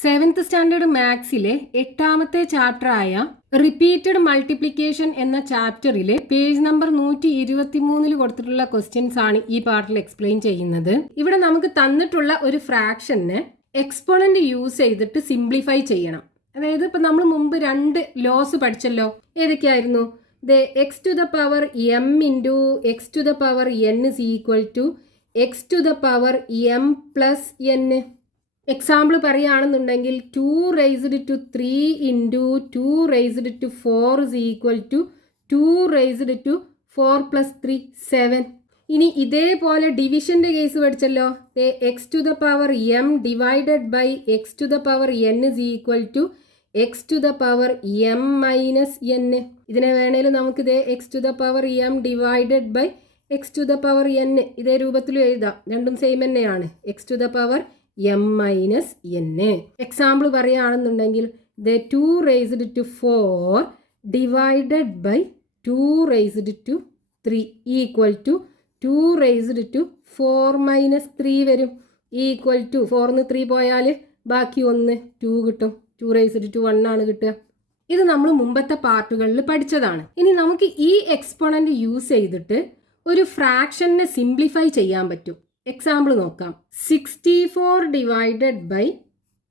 Seventh standard മാത്സിലെ 8ാമത്തെ ചാപ്റ്ററായ repeated multiplication എന്ന ചാപ്റ്ററിലെ page number 123 കൊടുത്തിട്ടുള്ള questions ആണ് ഈ പാർട്ടിൽ എക്സ്പ്ലെയിൻ ചെയ്യുന്നത്. ഇവിടെ നമുക്ക് തന്നിട്ടുള്ള ഒരു ഫ്രാക്ഷനെ എക്സ്പോണന്റ് യൂസ് ചെയ്തിട്ട് സിംപ്ലിഫൈ ചെയ്യണം. അതായത് ഇപ്പൊ നമ്മൾ മുമ്പ് 2 ലോസ് പഠിച്ചല്ലോ. ഏതൊക്കെയായിരുന്നു? X to the power m into x to the power n is equal to x to the power m plus n. Example പറയുകയാണെന്നുണ്ടെങ്കിൽ 2 raised to 3 into 2 raised to 4 is equal to 2 raised to 4 plus 3 7. ഇനി ഇതേപോലെ ഡിവിഷൻ്റെ case പഠിച്ചല്ലോ. X to the power m divided by x to the power n is equal to x to the power m minus n. ഇതിനെ വേണേലും നമുക്കിത് x to the power m divided by x to the power n ഇതേ രൂപത്തിലും എഴുതാം. രണ്ടും same തന്നെയാണ്. X to the power m minus n. Example പറയുകയാണെന്നുണ്ടെങ്കിൽ 2 raised to 4 divided by 2 raised to 3 equal to 2 raised to 4 minus 3 വരും. Equal to 4ന്ന് 3 പോയാൽ ബാക്കി 1 2 കിട്ടും. 2 റേസ്ഡ് ടു 1 ആണ് കിട്ടുക. ഇത് നമ്മൾ മുമ്പത്തെ പാർട്ടുകളിൽ പഠിച്ചതാണ്. ഇനി നമുക്ക് ഈ എക്സ്പോണന്റ് യൂസ് ചെയ്തിട്ട് ഒരു ഫ്രാക്ഷനെ സിംപ്ലിഫൈ ചെയ്യാൻ പറ്റും. എക്സാമ്പിൾ നോക്കാം. 64 ഡിവൈഡഡ് ബൈ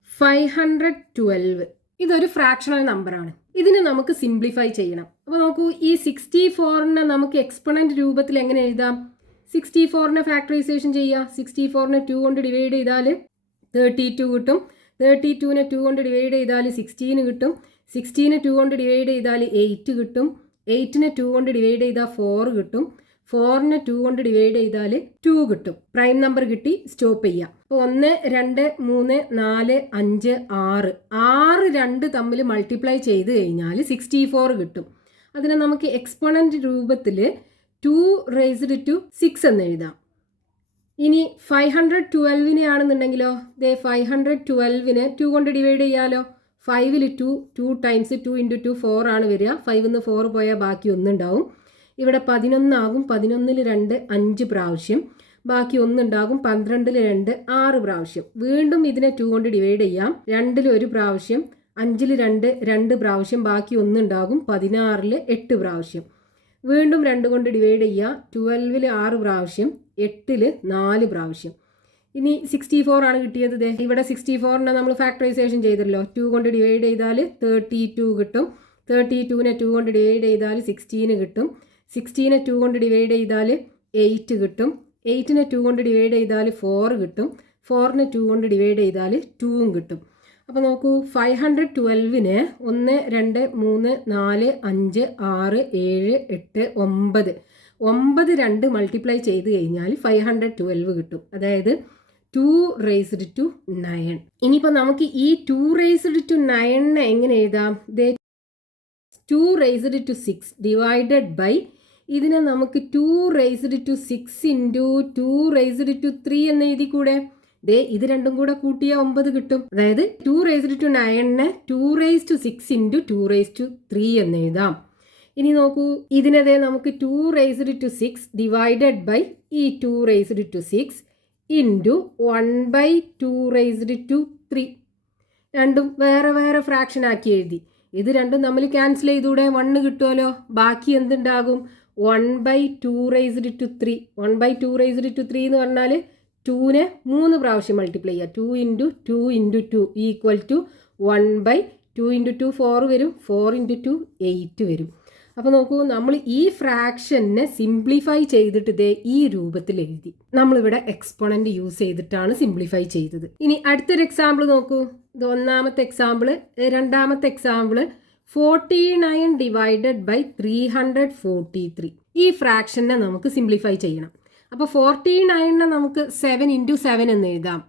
512 ഇതൊരു ഫ്രാക്ഷണൽ നമ്പറാണ്. ഇതിനെ നമുക്ക് സിംപ്ലിഫൈ ചെയ്യണം. അപ്പോൾ നോക്കൂ, ഈ 64നെ നമുക്ക് എക്സ്പോണന്റ് രൂപത്തിൽ എങ്ങനെ എഴുതാം? 64നെ ഫാക്ടറൈസേഷൻ ചെയ്യുക. 64നെ 2 കൊണ്ട് ഡിവൈഡ് ചെയ്താൽ 32 കിട്ടും. 32നെ 2 കൊണ്ട് ഡിവൈഡ് ചെയ്താൽ 16 കിട്ടും. 16നെ 2 കൊണ്ട് ഡിവൈഡ് ചെയ്താൽ 8 കിട്ടും. 8നെ 2 കൊണ്ട് ഡിവൈഡ് ചെയ്താൽ 4 കിട്ടും. 4നെ 2 കൊണ്ട് ഡിവൈഡ് ചെയ്താൽ 2 കിട്ടും. പ്രൈം നമ്പർ കിട്ടി. സ്റ്റോപ്പ് ചെയ്യാം. അപ്പോൾ 1 2 3 4 5 6 2 തമ്മിൽ മൾട്ടിപ്ലൈ ചെയ്ത് കഴിഞ്ഞാൽ 64 കിട്ടും. അതിനെ നമുക്ക് എക്സ്പോണന്റ് രൂപത്തിൽ 2 റേസ്ഡ് ടു 6 എന്ന് എഴുതാം. ഇനി 512നെ ആണെന്നുണ്ടെങ്കിലോ 512നെ 2 കൊണ്ട് ഡിവൈഡ് ചെയ്യാലോ. 5ൽ 2 ടൈംസ് 2 ഇൻറ്റു 2 4 ആണ് വരിക. 5ന്ന് 4 പോയാൽ ബാക്കി 1 ഉണ്ടാവും. ഇവിടെ 11 ആകും. 11ൽ 2 5 പ്രാവശ്യം. ബാക്കി 1 ഉണ്ടാകും. 12ൽ 2 6 പ്രാവശ്യം. വീണ്ടും ഇതിനെ 2 കൊണ്ട് ഡിവൈഡ് ചെയ്യാം. 2ൽ 1 പ്രാവശ്യം. 5ൽ 2 പ്രാവശ്യം. ബാക്കി 1 ഉണ്ടാകും. 16ൽ 8 പ്രാവശ്യം. വീണ്ടും 2 കൊണ്ട് ഡിവൈഡ് ചെയ്യുക. 12ൽ 6 പ്രാവശ്യം. 8ൽ 4 പ്രാവശ്യം. ഇനി 64 ആണ് കിട്ടിയത്. ഇവിടെ 64നെ നമ്മൾ ഫാക്ടറൈസേഷൻ ചെയ്തല്ലോ. 2 കൊണ്ട് ഡിവൈഡ് ചെയ്താൽ 32 കിട്ടും. 32നെ 2 കൊണ്ട് ഡിവൈഡ് ചെയ്താൽ 16 കിട്ടും. 16നെ 2 കൊണ്ട് ഡിവൈഡ് ചെയ്താൽ 8 കിട്ടും. 8നെ 2 കൊണ്ട് ഡിവൈഡ് ചെയ്താൽ 4 കിട്ടും. 4നെ 2 കൊണ്ട് ഡിവൈഡ് ചെയ്താൽ 2 കിട്ടും. അപ്പോൾ നോക്കൂ, 512നെ 1 2 3 4 5 6 7 8 9 2 മൾട്ടിപ്ലൈ ചെയ്ത് കഴിഞ്ഞാൽ 512 കിട്ടും. അതായത് 2 റേസ്ഡ് ടു 9. ഇനിയിപ്പോൾ നമുക്ക് ഈ 2 റേസ്ഡ് ടു 9നെ എങ്ങനെ എഴുതാം? 2 റേസ്ഡ് ടു 6 ഡിവൈഡഡ് ബൈ ഇതിനെ നമുക്ക് 2 raised to 6 into 2 raised to 3 എന്ന് എഴുതി കൂടെ. ഇത് രണ്ടും കൂടെ കൂട്ടിയ 9 കിട്ടും. അതായത് 2 റേസ്ഡ് ടു 9നെ 2 raise to 6 into 2 raise to 3 എന്ന് എഴുതാം. ഇനി നോക്കൂ, ഇതിനെ നമുക്ക് 2 റേസ്ഡ് ടു 6 ഡിവൈഡഡ് ബൈ ഈ 2 raised to 6 into 1/2 raised to 3. രണ്ടും വേറെ വേറെ ഫ്രാക്ഷൻ ആക്കി എഴുതി. ഇത് രണ്ടും നമ്മൾ ക്യാൻസൽ ചെയ്തൂടെ 1 കിട്ടുമല്ലോ. ബാക്കി എന്തുണ്ടാകും? 1/2 റേസ്ഡ് ടു 3. 1/2 റേസ്ഡ് ടു 3 എന്ന് പറഞ്ഞാൽ 2നെ 3 പ്രാവശ്യം മൾട്ടിപ്ലൈ ചെയ്യുക. 2 into 2 into 2 equal to 1/2 into 2 4 വരും. 4 ഇൻറ്റു 2 8 വരും. അപ്പോൾ നോക്കൂ, നമ്മൾ ഈ ഫ്രാക്ഷനെ സിംപ്ലിഫൈ ചെയ്തിട്ട് ഈ രൂപത്തിൽ എഴുതി. നമ്മളിവിടെ എക്സ്പോണന്റ് യൂസ് ചെയ്തിട്ടാണ് സിംപ്ലിഫൈ ചെയ്തത്. ഇനി അടുത്തൊരു എക്സാമ്പിൾ നോക്കൂ. ഇത് 1ാമത്തെ എക്സാമ്പിൾ. 2ാമത്തെ എക്സാമ്പിൾ 49 ഡിവൈഡഡ് ബൈ 343. ഈ ഫ്രാക്ഷനെ നമുക്ക് സിംപ്ലിഫൈ ചെയ്യണം. അപ്പോൾ 49നെ നമുക്ക് 7 ഇൻറ്റു 7 എന്ന് എഴുതാം.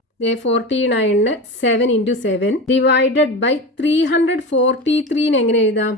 49നെ 7 ഇൻറ്റു 7 ഡിവൈഡഡ് ബൈ 343നെ എങ്ങനെ എഴുതാം?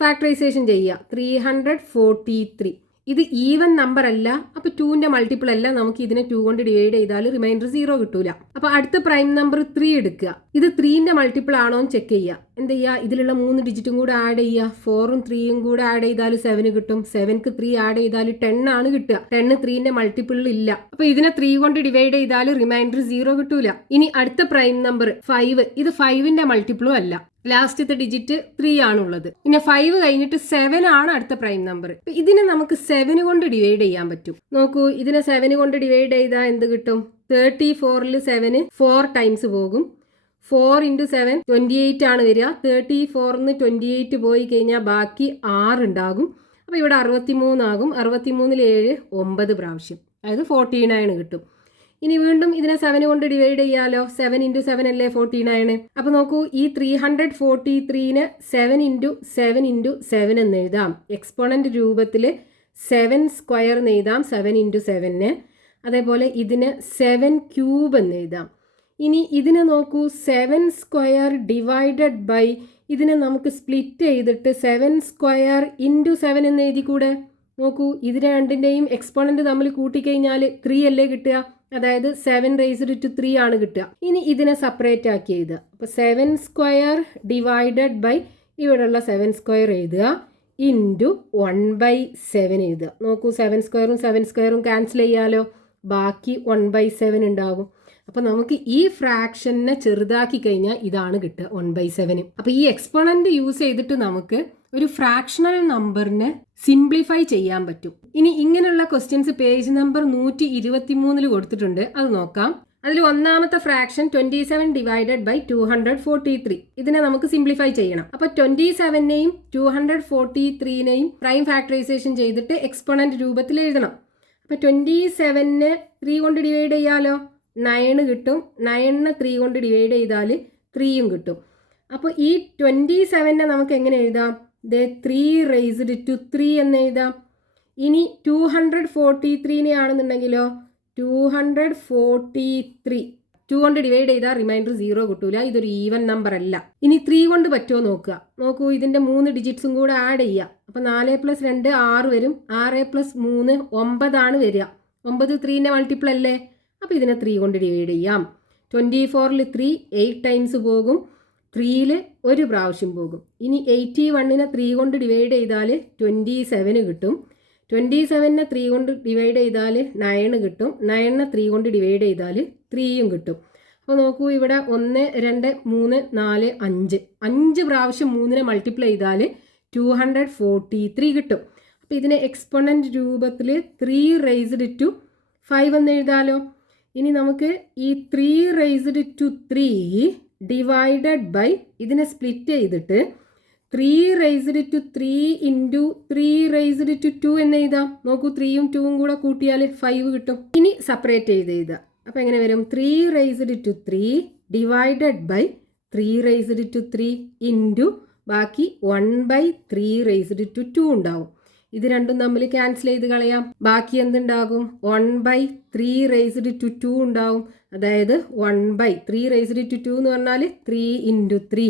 ഫാക്ടറൈസേഷൻ ചെയ്യുക. 343. ഇത് ഈവൻ നമ്പർ അല്ല. അപ്പോൾ 2ന്റെ മൾട്ടിപ്പിൾ അല്ല. നമുക്ക് ഇതിനെ 2 കൊണ്ട് ഡിവൈഡ് ചെയ്താൽ റിമൈൻഡർ 0 കിട്ടൂല. അപ്പോൾ അടുത്ത പ്രൈം നമ്പർ 3 എടുക്കുക. ഇത് 3ന്റെ മൾട്ടിപ്പിൾ ആണോ എന്ന് ചെക്ക് ചെയ്യുക. എന്ത് ചെയ്യുക, ഇതിലുള്ള 3 ഡിജിറ്റും കൂടെ ആഡ് ചെയ്യുക. 4ഉം 3യും കൂടെ ആഡ് ചെയ്താൽ 7 കിട്ടും. 7ക്ക് 3 ആഡ് ചെയ്താൽ 10 ആണ് കിട്ടുക. 10 3ന്റെ മൾട്ടിപ്പിളിൽ ഇല്ല. അപ്പൊ ഇതിനെ 3 കൊണ്ട് ഡിവൈഡ് ചെയ്താൽ റിമൈൻഡർ 0 കിട്ടൂല. ഇനി അടുത്ത പ്രൈം നമ്പർ 5, ഇത് 5ന്റെ മൾട്ടിപ്പിളും അല്ല. ലാസ്റ്റത്തെ ഡിജിറ്റ് 3 ആണുള്ളത്. പിന്നെ 5 കഴിഞ്ഞിട്ട് 7 ആണ് അടുത്ത പ്രൈം നമ്പർ. ഇതിനെ നമുക്ക് 7 കൊണ്ട് ഡിവൈഡ് ചെയ്യാൻ പറ്റും. നോക്കൂ, ഇതിനെ 7 കൊണ്ട് ഡിവൈഡ് ചെയ്താൽ എന്ത് കിട്ടും? 34ൽ 7 4 ടൈംസ് പോകും. 4 × 7 28 ആണ് വരിക. 34ന്ന് 28 പോയി കഴിഞ്ഞാൽ ബാക്കി 6 ഉണ്ടാകും. അപ്പോൾ ഇവിടെ 63 ആകും. 63ൽ 7 9 പ്രാവശ്യം, അതായത് 49 കിട്ടും. ഇനി വീണ്ടും ഇതിനെ 7 കൊണ്ട് ഡിവൈഡ് ചെയ്യാലോ. 7 × 7 അല്ലേ 49. അപ്പോൾ നോക്കൂ, ഈ 343നെ 7 × 7 × 7 എന്ന് എഴുതാം. എക്സ്പോണന്റ് രൂപത്തിൽ 7 സ്ക്വയർ എന്ന് എഴുതാം 7 × 7. അതേപോലെ ഇതിന് 7 ക്യൂബ് എന്ന് എഴുതാം. ഇനി ഇതിനെ നോക്കൂ, 7 സ്ക്വയർ ഡിവൈഡഡ് ബൈ, ഇതിനെ നമുക്ക് സ്പ്ലിറ്റ് ചെയ്തിട്ട് 7 സ്ക്വയർ × 7 എന്ന് എഴുതിക്കൂടെ? നോക്കൂ, ഇത് രണ്ടിൻ്റെയും എക്സ്പോണന്റ് തമ്മിൽ കൂട്ടിക്കഴിഞ്ഞാൽ 3 അല്ലേ കിട്ടുക? അതായത് 7 റൈസ്ഡ് ടു 3 ആണ് കിട്ടുക. ഇനി ഇതിനെ സെപ്പറേറ്റ് ആക്കി എഴുതുക. അപ്പോൾ 7 സ്ക്വയർ ഡിവൈഡഡ് ബൈ ഇവിടെയുള്ള 7 സ്ക്വയർ എഴുതുക × 1/7 എഴുതുക. നോക്കൂ, 7 സ്ക്വയറും ക്യാൻസൽ ചെയ്യാലോ. ബാക്കി 1/7 ഉണ്ടാകും. അപ്പോൾ നമുക്ക് ഈ ഫ്രാക്ഷനെ ചെറുതാക്കി കഴിഞ്ഞാൽ ഇതാണ് കിട്ടുക 1/7. അപ്പോൾ ഈ എക്സ്പോണന്റ് യൂസ് ചെയ്തിട്ട് നമുക്ക് ഒരു ഫ്രാക്ഷണൽ നമ്പറിനെ സിംപ്ലിഫൈ ചെയ്യാൻ പറ്റും. ഇനി ഇങ്ങനെയുള്ള ക്വസ്റ്റ്യൻസ് പേജ് നമ്പർ 123 കൊടുത്തിട്ടുണ്ട്, അത് നോക്കാം. അതിൽ ഒന്നാമത്തെ ഫ്രാക്ഷൻ 27 ഡിവൈഡഡ് ബൈ 243. ഇതിനെ നമുക്ക് സിംപ്ലിഫൈ ചെയ്യണം. അപ്പോൾ 27നെയും 243നെയും പ്രൈം ഫാക്ടറൈസേഷൻ ചെയ്തിട്ട് എക്സ്പോണന്റ് രൂപത്തിൽ എഴുതണം. അപ്പോൾ 27നെ 3 കൊണ്ട് ഡിവൈഡ് ചെയ്യാലോ, 9 കിട്ടും. 9നെ 3 കൊണ്ട് ഡിവൈഡ് ചെയ്താൽ 3യും കിട്ടും. അപ്പോൾ ഈ 27നെ നമുക്ക് എങ്ങനെ എഴുതാം? 3 റൈസ്ഡ് ടു 3 എന്ന് എഴുതാം. ഇനി 243നെ ആണെന്നുണ്ടെങ്കിലോ 243 2 കൊണ്ട് ഡിവൈഡ് ചെയ്താൽ റിമൈൻഡർ 0 കിട്ടൂല. ഇതൊരു ഈവൻ നമ്പർ അല്ല. ഇനി 3 കൊണ്ട് പറ്റുമോ നോക്കുക. നോക്കൂ, ഇതിൻ്റെ 3 ഡിജിറ്റ്സും കൂടെ ആഡ് ചെയ്യുക. അപ്പോൾ 4 + 2 6 വരും. 6 + 3 9 ആണ് വരിക. 9 3ന്റെ മൾട്ടിപ്പിൾ അല്ലേ? അപ്പോൾ ഇതിനെ 3 കൊണ്ട് ഡിവൈഡ് ചെയ്യാം. 24ൽ 3 8 ടൈംസ് പോകും. 3ൽ 1 പ്രാവശ്യം പോകും. ഇനി 81നെ 3 കൊണ്ട് ഡിവൈഡ് ചെയ്താൽ 27 കിട്ടും. 27നെ 3 കൊണ്ട് ഡിവൈഡ് ചെയ്താൽ 9 കിട്ടും. 9നെ 3 കൊണ്ട് ഡിവൈഡ് ചെയ്താൽ 3യും കിട്ടും. അപ്പോൾ നോക്കൂ, ഇവിടെ 1 2 3 4 5 പ്രാവശ്യം 3നെ മൾട്ടിപ്ലൈ ചെയ്താൽ 243 കിട്ടും. അപ്പോൾ ഇതിനെ എക്സ്പോണന്റ് രൂപത്തിൽ 3 റൈസ്ഡ് ടു 5 എന്ന് എഴുതാലോ. ഇനി നമുക്ക് ഈ 3 റൈസ്ഡ് ടു 3 ഡിവൈഡഡ് ബൈ ഇതിനെ സ്പ്ലിറ്റ് ചെയ്തിട്ട് 3 റൈസ്ഡ് ടു 3 × 3 റൈസ്ഡ് ടു 2 എന്ന് എഴുതാം. നോക്കൂ, 3യും 2യും കൂടെ കൂട്ടിയാൽ 5 കിട്ടും. ഇനി സെപ്പറേറ്റ് ചെയ്ത് എഴുതാം. അപ്പോൾ എങ്ങനെ വരും? 3 raised to 3 divided by 3 raised to 3 × ബാക്കി 1/3 റൈസ്ഡ് ടു 2 ഉണ്ടാവും. ഇത് രണ്ടും തമ്മിൽ ക്യാൻസൽ ചെയ്ത് കളയാം. ബാക്കി എന്തുണ്ടാകും? 1/3 റൈസ്ഡ് ടു 2 ഉണ്ടാവും. അതായത് 1/3 റൈസ്ഡ് ടു 2 എന്ന് പറഞ്ഞാൽ 3 × 3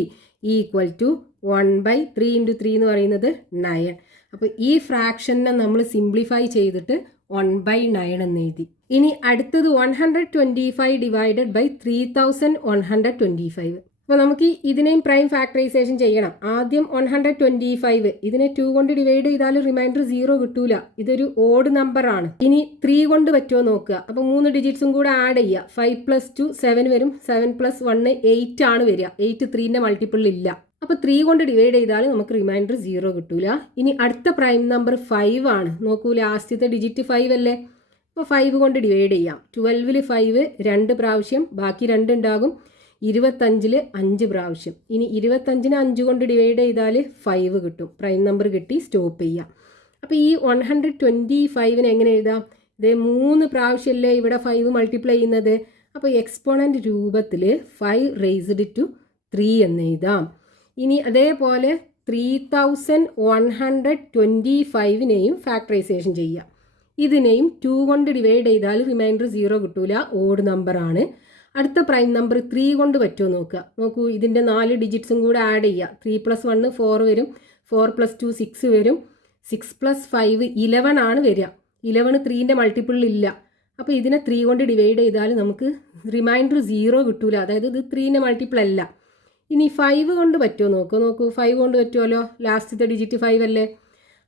= 1/3 × 3 എന്ന് പറയുന്നത് 9. അപ്പോൾ ഈ ഫ്രാക്ഷനെ നമ്മൾ സിംപ്ലിഫൈ ചെയ്തിട്ട് 1/9 എന്ന് എഴുതി. ഇനി അടുത്തത് 125 ഡിവൈഡഡ് ബൈ 3125. അപ്പോൾ നമുക്ക് ഇതിനെയും പ്രൈം ഫാക്ടറൈസേഷൻ ചെയ്യണം. ആദ്യം 125 ഇതിനെ 2 കൊണ്ട് ഡിവൈഡ് ചെയ്താൽ റിമൈൻഡർ 0 കിട്ടൂല. ഇതൊരു ഓഡ് നമ്പർ ആണ്. ഇനി 3 കൊണ്ട് പറ്റുമോ നോക്കുക. അപ്പോൾ 3 ഡിജിറ്റ്സും കൂടെ ആഡ് ചെയ്യുക. 5 + 2 7 വരും. 7 + 1 8 ആണ് വരിക. 8 3ന്റെ മൾട്ടിപ്പിൾ ഇല്ല. അപ്പോൾ 3 കൊണ്ട് ഡിവൈഡ് ചെയ്താൽ നമുക്ക് റിമൈൻഡർ 0 കിട്ടൂല. ഇനി അടുത്ത പ്രൈം നമ്പർ 5 ആണ്. നോക്കൂ, ലാസ്റ്റത്തെ ഡിജിറ്റ് 5 അല്ലേ? അപ്പോൾ 5 കൊണ്ട് ഡിവൈഡ് ചെയ്യാം. 12ൽ 5 2 പ്രാവശ്യം, ബാക്കി 2 ഉണ്ടാകും. 25ൽ 5 പ്രാവശ്യം. ഇനി 25നെ 5 കൊണ്ട് ഡിവൈഡ് ചെയ്താൽ 5 കിട്ടും. പ്രൈം നമ്പർ കിട്ടി, സ്റ്റോപ്പ് ചെയ്യാം. അപ്പോൾ ഈ 125നെ എങ്ങനെ എഴുതാം? ഇത് 3 പ്രാവശ്യമല്ലേ ഇവിടെ 5 മൾട്ടിപ്ലൈ ചെയ്യുന്നത്. അപ്പോൾ എക്സ്പോണന്റ് രൂപത്തിൽ 5 റൈസ്ഡ് ടു 3 എന്ന് എഴുതാം. ഇനി അതേപോലെ 3125നെയും ഫാക്ടറൈസേഷൻ ചെയ്യുക. ഇതിനെയും 2 കൊണ്ട് ഡിവൈഡ് ചെയ്താൽ റിമൈൻഡർ 0 കിട്ടൂല, ഓഡ് നമ്പർ ആണ്. അടുത്ത പ്രൈം നമ്പർ 3 കൊണ്ട് പറ്റുമോ നോക്കുക. നോക്കൂ, ഇതിൻ്റെ 4 ഡിജിറ്റ്സും കൂടെ ആഡ് ചെയ്യുക. 3 + 1 4 വരും. 4 + 2 6 വരും. 6 + 5 11 ആണ് വരിക. 11 3ന്റെ മൾട്ടിപ്പിളിൽ ഇല്ല. അപ്പോൾ ഇതിനെ 3 കൊണ്ട് ഡിവൈഡ് ചെയ്താൽ നമുക്ക് റിമൈൻഡർ 0 കിട്ടൂല. അതായത് ഇത് 3ന്റെ മൾട്ടിപ്പിൾ അല്ല. ഇനി 5 കൊണ്ട് പറ്റുമോ നോക്കൂ 5 കൊണ്ട് പറ്റുമല്ലോ, ലാസ്റ്റത്തെ ഡിജിറ്റ് 5 അല്ലേ.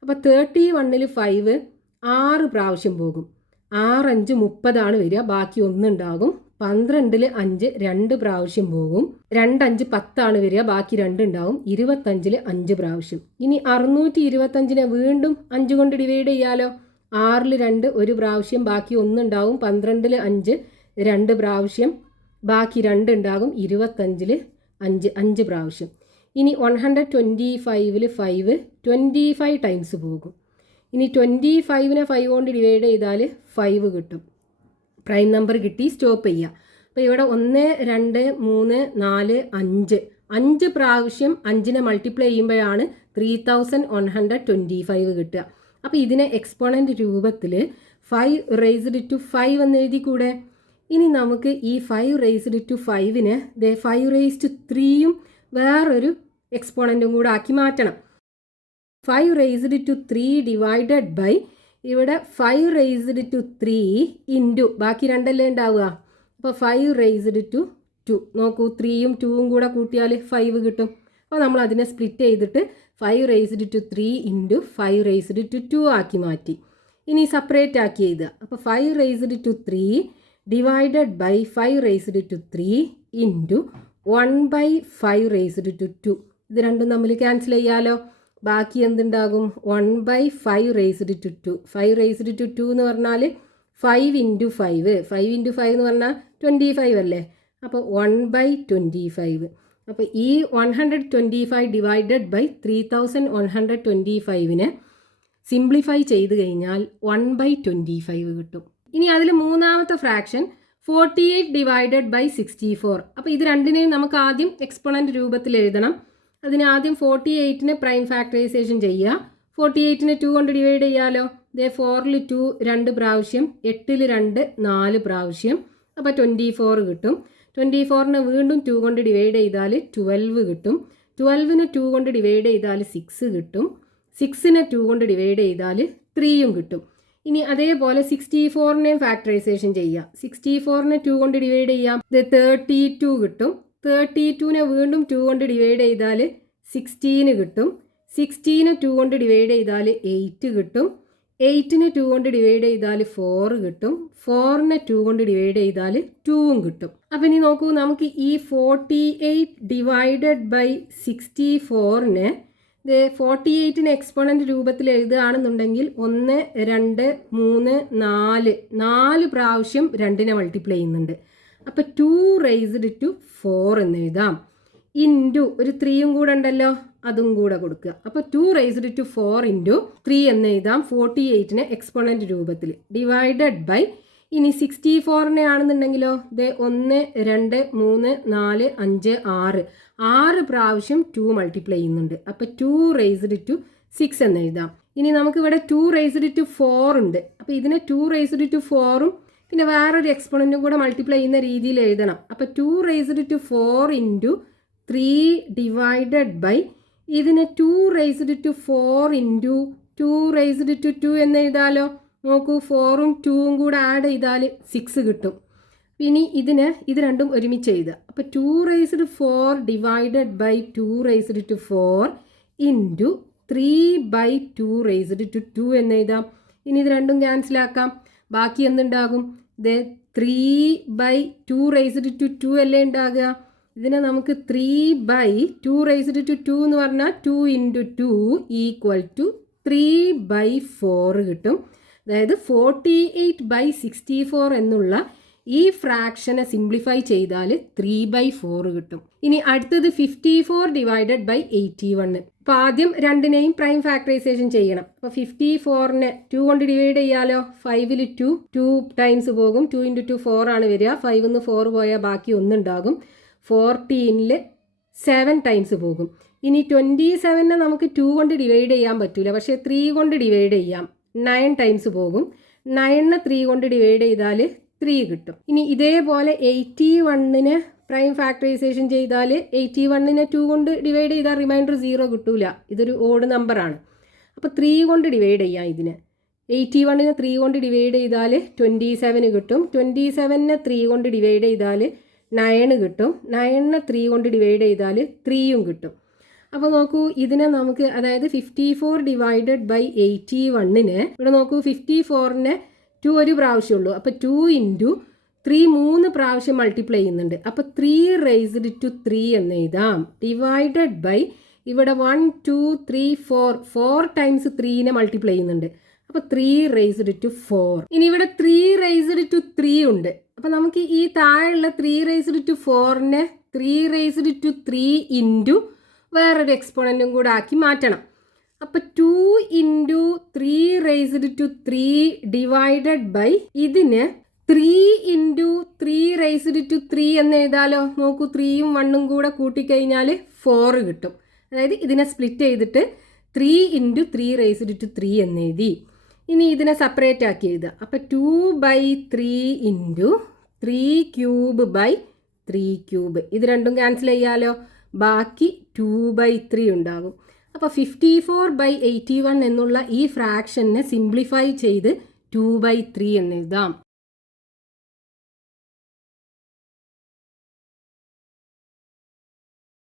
അപ്പോൾ 31-ൽ 5 6 പ്രാവശ്യം പോകും. 6 5 30 വരിക, ബാക്കി 1 ഉണ്ടാകും. 12-ൽ 5 2 പ്രാവശ്യം പോകും. 2 5 10 വരിക, ബാക്കി 2 ഉണ്ടാകും. 25-ൽ 5 പ്രാവശ്യം. ഇനി 625-നെ വീണ്ടും 5 കൊണ്ട് ഡിവൈഡ് ചെയ്യാലോ. 6-ൽ 2 1 പ്രാവശ്യം, ബാക്കി 1 ഉണ്ടാകും. 12-ൽ 5 2 പ്രാവശ്യം, ബാക്കി 2 ഉണ്ടാകും. 25-ൽ 5 5 പ്രാവശ്യം. ഇനി 125-ൽ 5 25 ടൈംസ് പോകും. ഇനി 25-നെ 5 കൊണ്ട് ഡിവൈഡ് ചെയ്താൽ 5 കിട്ടും. പ്രൈം നമ്പർ കിട്ടി, സ്റ്റോപ്പ് ചെയ്യുക. അപ്പോൾ ഇവിടെ 1 2 3 4 5 5 പ്രാവശ്യം 5-നെ മൾട്ടിപ്ലൈ ചെയ്യുമ്പോഴാണ് 3125 കിട്ടുക. അപ്പോൾ ഇതിനെ എക്സ്പോണൻ്റ് രൂപത്തിൽ 5 റേസ്ഡ് ടു 5 എന്ന് എഴുതിക്കൂടെ. ഇനി നമുക്ക് ഈ 5 റേസ്ഡ് ടു 5-നെ 5 റേസ്ഡ് 3-യും വേറൊരു എക്സ്പോണൻറ്റും കൂടെ ആക്കി മാറ്റണം. 5 റേസ്ഡ് ടു 3 ഡിവൈഡഡ് ബൈ ഇവിടെ 5 റേസ്ഡ് ടു 3 ഇൻറ്റു ബാക്കി 2 ഉണ്ടാവുക. അപ്പോൾ 5 റേസ്ഡ് ടു 2 നോക്കൂ, 3-യും 2-യും കൂടെ കൂട്ടിയാൽ 5 കിട്ടും. അപ്പോൾ നമ്മൾ അതിനെ സ്പ്ലിറ്റ് ചെയ്തിട്ട് 5 raised to 3 into 5 raised to 2 ആക്കി മാറ്റി. ഇനി സെപ്പറേറ്റ് ആക്കി എഴുതുക. അപ്പോൾ 5 raised to 3 divided by 5 raised to 3 into 1/5 raised to 2. ഇത് രണ്ടും തമ്മിൽ ക്യാൻസൽ ചെയ്യാലോ. ബാക്കി എന്തുണ്ടാകും? 1/5 റേസ്ഡ് ടു 2. 5 റേസ്ഡ് ടു 2 എന്ന് പറഞ്ഞാൽ 5 ഇൻറ്റു 5 എന്ന് പറഞ്ഞാൽ 25 അല്ലേ. അപ്പോൾ 1/25. അപ്പോൾ ഈ 125 ഡിവൈഡഡ് ബൈ 3125-നെ സിംപ്ലിഫൈ ചെയ്ത് കഴിഞ്ഞാൽ 1/25 കിട്ടും. ഇനി അതിൽ മൂന്നാമത്തെ ഫ്രാക്ഷൻ 48 ഡിവൈഡഡ് ബൈ 64. അപ്പോൾ ഇത് രണ്ടിനെയും നമുക്ക് ആദ്യം എക്സ്പോണൻ്റ് രൂപത്തിൽ എഴുതണം. അതിന് ആദ്യം 48-നെ പ്രൈം ഫാക്ടറൈസേഷൻ ചെയ്യുക. 48-നെ 2 കൊണ്ട് ഡിവൈഡ് ചെയ്യാലോ. 4-ൽ 2 2 പ്രാവശ്യം, 8-ൽ 2 4 പ്രാവശ്യം, അപ്പോൾ 24 കിട്ടും. 24-നെ വീണ്ടും 2 കൊണ്ട് ഡിവൈഡ് ചെയ്താൽ 12 കിട്ടും. 12-നെ 2 കൊണ്ട് ഡിവൈഡ് ചെയ്താൽ 6 കിട്ടും. 6-നെ 2 കൊണ്ട് ഡിവൈഡ് ചെയ്താൽ 3-യും കിട്ടും. ഇനി അതേപോലെ 64-നെയും ഫാക്ടറൈസേഷൻ ചെയ്യാം. 64-നെ 2 കൊണ്ട് ഡിവൈഡ് ചെയ്യാം. 32 കിട്ടും. 32-നെ വീണ്ടും 2 കൊണ്ട് ഡിവൈഡ് ചെയ്താൽ 16 കിട്ടും. 16-നെ 2 കൊണ്ട് ഡിവൈഡ് ചെയ്താൽ 8 കിട്ടും. 8-നെ 2 കൊണ്ട് ഡിവൈഡ് ചെയ്താൽ 4 കിട്ടും. 4-നെ 2 കൊണ്ട് ഡിവൈഡ് ചെയ്താൽ 2-യും കിട്ടും. അപ്പം ഇനി നോക്കൂ, നമുക്ക് ഈ 48 ഡിവൈഡഡ് ബൈ 64-നെ 48-നെ എക്സ്പോണൻ്റ് രൂപത്തിൽ എഴുതുകയാണെന്നുണ്ടെങ്കിൽ 1 2 3 4 പ്രാവശ്യം 2-നെ മൾട്ടിപ്ലൈ ചെയ്യുന്നുണ്ട്. അപ്പോൾ 2 റേസ്ഡ് ടു 4 എന്ന് എഴുതാം. ഇൻറ്റു ഒരു 3-യും കൂടെ ഉണ്ടല്ലോ, അതും കൂടെ കൊടുക്കുക. അപ്പോൾ 2 റേസ്ഡ് ടു 4 ഇൻറ്റു 3 എന്ന് എഴുതാം 48-നെ എക്സ്പോണൻ്റ് രൂപത്തിൽ. ഡിവൈഡഡ് ബൈ ഇനി 64-നെ ആണെന്നുണ്ടെങ്കിലോ 1 2 3 4 5 6 പ്രാവശ്യം 2 മൾട്ടിപ്ലൈ ചെയ്യുന്നുണ്ട്. അപ്പോൾ 2 റേസ്ഡ് ടു 6 എന്ന് എഴുതാം. ഇനി നമുക്കിവിടെ 2 റേസ്ഡ് ടു 4 ഉണ്ട്. അപ്പോൾ ഇതിനെ 2 റേസ്ഡ് ടു 4-ഉം പിന്നെ വേറൊരു എക്സ്പോണൻറ്റും കൂടെ മൾട്ടിപ്ലൈ ചെയ്യുന്ന രീതിയിൽ എഴുതണം. അപ്പോൾ 2 raised to 4 into 3 divided by ഇതിനെ 2 raised to 4 into 2 raised to 2 എന്ന് എഴുതാലോ. നോക്കൂ, 4-ഉം 2-ഉം കൂടെ ആഡ് ചെയ്താൽ 6 കിട്ടും. ഇനി ഇത് രണ്ടും ഒരുമിച്ച് എഴുതുക. അപ്പോൾ 2 raised 4 divided by 2 raised to 4 into 3/2 raised to 2 എന്ന് എഴുതാം. ഇനി ഇത് രണ്ടും ക്യാൻസലാക്കാം. ബാക്കി എന്തുണ്ടാകും? 3/2 റേസ്ഡ് ടു 2 അല്ലേ ഉണ്ടാകുക. ഇതിനെ നമുക്ക് 3/2 റേസ്ഡ് ടു 2 എന്ന് പറഞ്ഞാൽ 2 ഇൻറ്റു 2 ഈക്വൽ ടു 3/4 കിട്ടും. അതായത് 48/64 എന്നുള്ള ഈ ഫ്രാക്ഷനെ സിംപ്ലിഫൈ ചെയ്താൽ 3/4 കിട്ടും. ഇനി അടുത്തത് 54 ഡിവൈഡഡ് ബൈ 81. അപ്പോൾ ആദ്യം രണ്ടിനെയും പ്രൈം ഫാക്ടറൈസേഷൻ ചെയ്യണം. അപ്പോൾ 54-നെ 2 കൊണ്ട് ഡിവൈഡ് ചെയ്യാലോ. 5-ൽ 2 ടൈംസ് പോകും. 2 ഇൻറ്റു 2 4 ആണ് വരിക. 5-ന്ന് 4 പോയാൽ ബാക്കി 1 ഉണ്ടാകും. 14-ൽ 7 ടൈംസ് പോകും. ഇനി 27-നെ നമുക്ക് 2 കൊണ്ട് ഡിവൈഡ് ചെയ്യാൻ പറ്റില്ല, പക്ഷേ 3 കൊണ്ട് ഡിവൈഡ് ചെയ്യാം. 9 ടൈംസ് പോകും. 9-നെ 3 കൊണ്ട് ഡിവൈഡ് ചെയ്താൽ 3 കിട്ടും. ഇനി ഇതേപോലെ 81-നെ പ്രൈം ഫാക്ടറൈസേഷൻ ചെയ്താൽ 81-നെ 2 കൊണ്ട് ഡിവൈഡ് ചെയ്താൽ റിമൈൻഡർ 0 കിട്ടൂല. ഇതൊരു ഓഡ് നമ്പറാണ്. അപ്പോൾ 3 കൊണ്ട് ഡിവൈഡ് ചെയ്യാം. ഇതിന് 81-നെ 3 കൊണ്ട് ഡിവൈഡ് ചെയ്താൽ 27 കിട്ടും. 27-നെ 3 കൊണ്ട് ഡിവൈഡ് ചെയ്താൽ 9 കിട്ടും. 9നെ 3 കൊണ്ട് ഡിവൈഡ് ചെയ്താൽ 3യും കിട്ടും. അപ്പോൾ നോക്കൂ, ഇതിനെ നമുക്ക് അതായത് 54 ഡിവൈഡഡ് ബൈ 81ന് ഇവിടെ നോക്കൂ, 54നെ 2 ഒരു പ്രാവശ്യമുള്ളൂ. അപ്പോൾ 2 ഇൻറ്റു 3 3 പ്രാവശ്യം മൾട്ടിപ്ലൈ ചെയ്യുന്നുണ്ട്. അപ്പോൾ 3 റേസ്ഡ് ടു 3 എന്ന് എഴുതാം. ഡിവൈഡഡ് ബൈ ഇവിടെ 1 2 3 4 ടൈംസ് 3നെ മൾട്ടിപ്ലൈ ചെയ്യുന്നുണ്ട്. അപ്പോൾ 3 റേസ്ഡ് ടു 4. ഇനി ഇവിടെ 3 റേസ്ഡ് ടു 3 ഉണ്ട്. അപ്പോൾ നമുക്ക് ഈ താഴെയുള്ള 3 റേസ്ഡ് ടു 4നെ 3 റേസ്ഡ് ടു 3 ഇൻറ്റു വേറൊരു എക്സ്പോണൻറ്റും കൂടെ ആക്കി മാറ്റണം. അപ്പോൾ 2 into 3 raised to 3 divided by ഇതിന് 3 ഇൻറ്റു 3 റേസ്ഡ് ടു 3 എന്ന് എഴുതാലോ. നോക്കൂ, 3യും 1ഉം കൂടെ കൂട്ടിക്കഴിഞ്ഞാൽ 4 കിട്ടും. അതായത് ഇതിനെ സ്പ്ലിറ്റ് ചെയ്തിട്ട് 3 ഇൻറ്റു 3 റേസ്ഡ് ടു 3 എന്ന് എഴുതി. ഇനി ഇതിനെ സെപ്പറേറ്റ് ആക്കി എഴുതുക. അപ്പോൾ 2/3 ഇൻറ്റു 3 ക്യൂബ് ബൈ 3 ക്യൂബ്. ഇത് രണ്ടും ക്യാൻസൽ ചെയ്യാലോ. ബാക്കി 2/3 ഉണ്ടാകും. അപ്പോൾ 54/81 എന്നുള്ള ഈ ഫ്രാക്ഷനെ സിംപ്ലിഫൈ ചെയ്ത് 2/3 എന്ന് എഴുതാം.